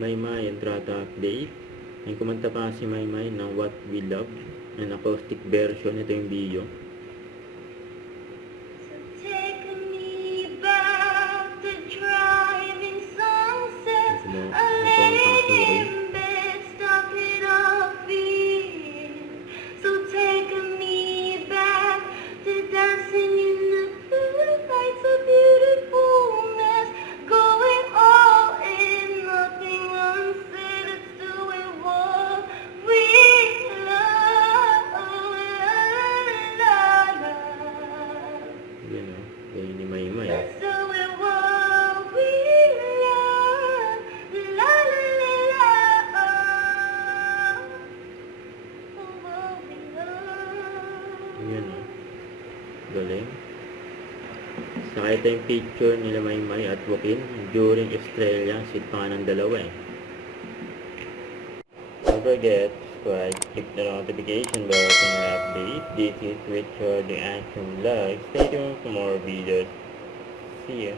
Maymay and Rata update. May kumanta pa si Maymay ng What We Love, an acoustic version. Ito yung video. Yan ni Maymay. Yan o. Galing. Saka ito yung picture nila Maymay at Joaquin during Australia. Sit pa nga ng dalawa eh. Don't forget to subscribe, click the notification bell for more updates. This is Richard the Action Live. Stay tuned for more videos. See ya.